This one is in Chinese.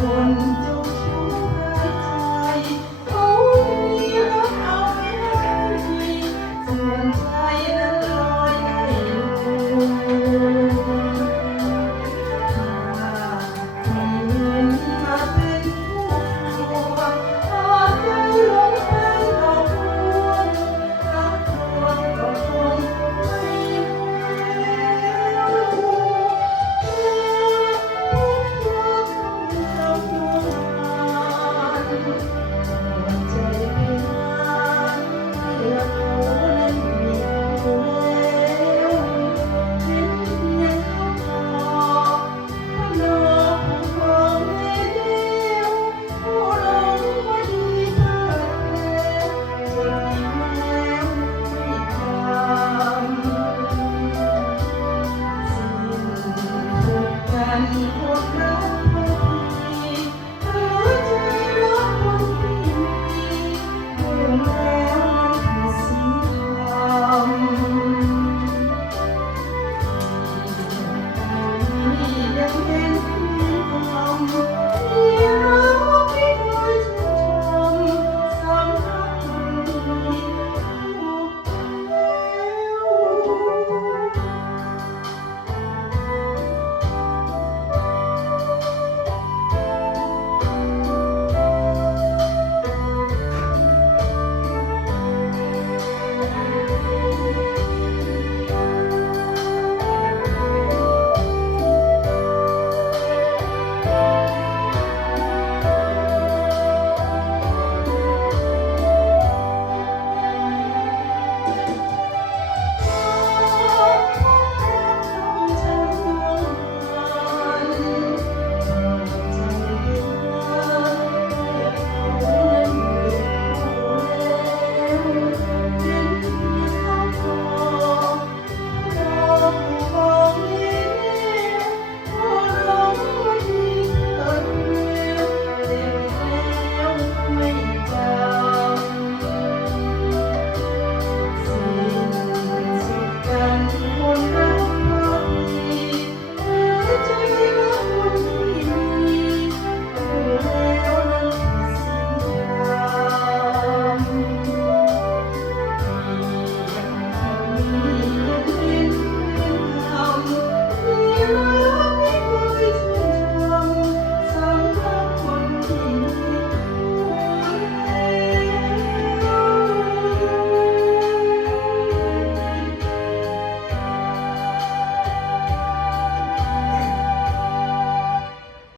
คน 爱你多可。